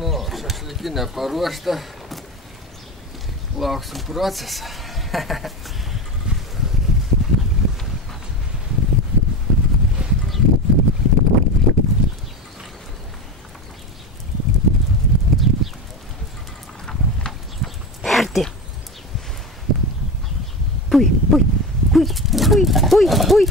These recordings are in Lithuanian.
Nu, šašlykinė paruošta. Lauksim procesą. Verdi. Pui, pui, pui, pui, pui, pui.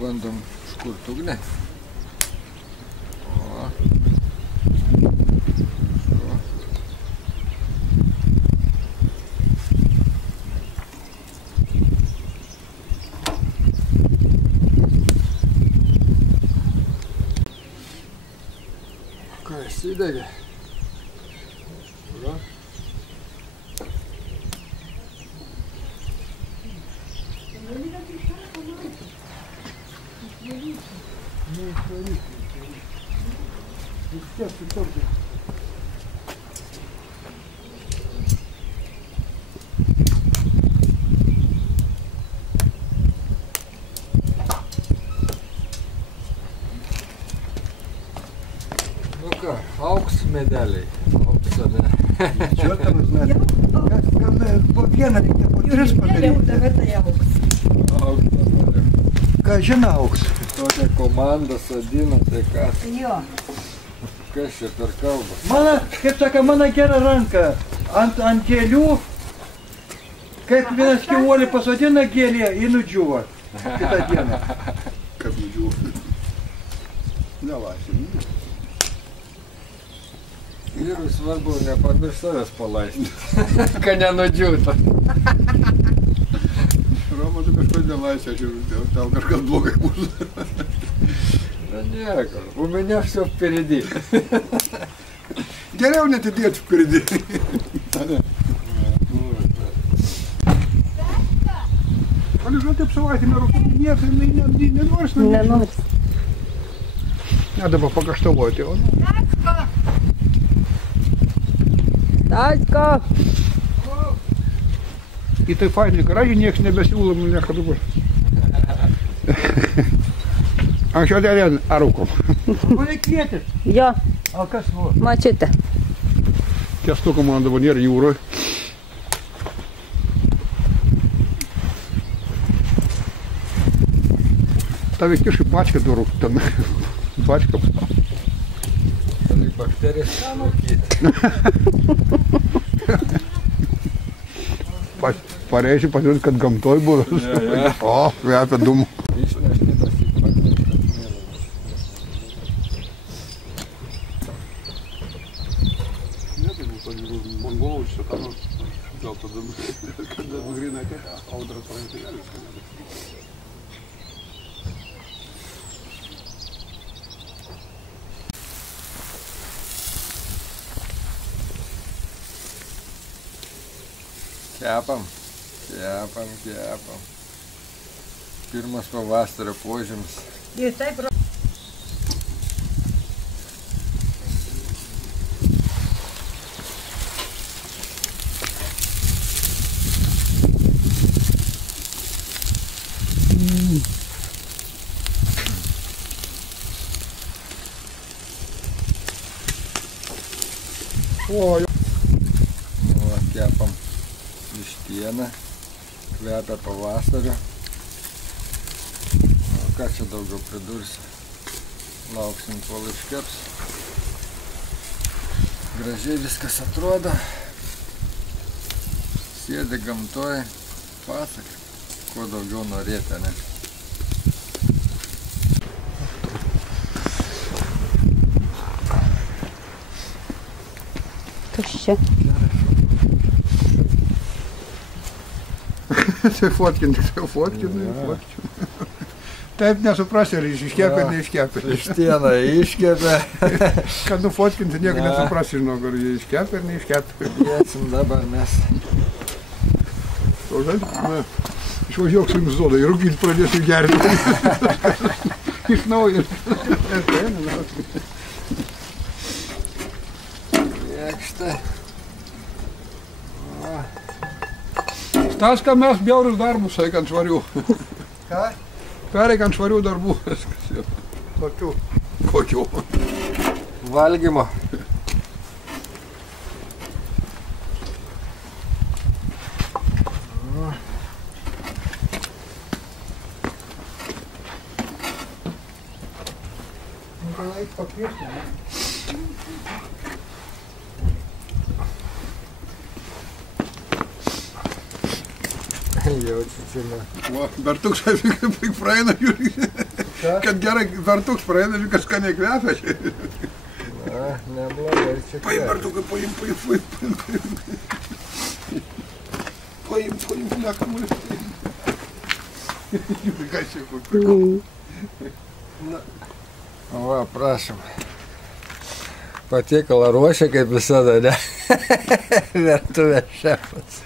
Bandom škurt ugnį. O. Ką įsidegė? Va. Nu ką, auks medeliai, auks ane. Čiotamas medas. Po vieną reikia, po tris padaryti. Auks dabar. Ką žina auks? Tokia komanda sadina, tai ką? Jo. Kas čia per kalbą? Mano, kaip saka, mano gera ranka ant gėlių, kaip vienas gyvuolį pasodina gėlė, jį nudžiuvo kitą dieną. Kaip nudžiuvo? Nelaisvė. Vyrui svarbu nepamiršt savęs palaistyti, kad nenudžiūtų. Roma, tu kažkas nelaisvė, aš žiūriu, tau kažkas blogai bus. Na nieko, у меня все впереди. Geriau netidėti vпереди. Paližuoti taip savaitę, nieko, nenoris. Nenoris. Ne, dabar pakaštavoti, o nu. Tačko. Į tai fainai garažį nieks nebesiūlo, nieko dabar. Anksčiau tai vien arūkom. Mane kvietėt? Jo, O kas buvo? mačiute. Kęstuko man dabar nėra jūroje. Tave kiškai pačką durų, tam pačką. Tai bakterijas rūkyti. Pareiši pasiūlyti, kad gamtoj buvo. O, kvepia dūmų. Išneškitas į pakvietą. Mongolų šitą, gal tada, kada grina atėjo, audras orientėlis. Kepam. Pirmas pavasario požymis. Ir taip. O, O, kepam vištieną. Kvepia pavasario. O ką čia daugiau pridursi? Lauksim, kol iškeps. Gražiai viskas atrodo. Sėdi gamtoj. Pasak, kuo daugiau norėti, ne? Tuščia. tai fotkint. Taip nesuprasi, ar iškepė, ar neiškepė. Vištieną iškepė. Kad nufotkinti, nieko nesuprasi, žinok, ar jie iškepė, ar neiškepė. Dėsim dabar mes Išvažiuok su jums zodą, ir rūkint pradėsiu gerti. Iš naujo. Mėgsta. Tas, ką mes bjaurus darbus, eik ant švarių. Ką? Pereik ant švarių darbų. Kokių? Kokių? Valgymo. Gal eik pakviesti, ne? Jaučiu, Va, Bertuks, kaip praeina, žiūrėk. Kad gerai Bertuks praeina, žiūrėk, kažką nekvepia. na, neblogai čia. Paim, Bertukai, paim. Paim, nekamulį. Žiūrėk, ką čia kur. Va, prašom. Patiekalą ruošia kaip visada, ne? Virtuvės šefas.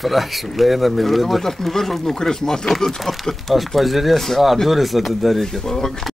Prašom, einam į vidų. Tas nuveržas nukris, matau. Aš pažiūrėsiu, duris atidarykit.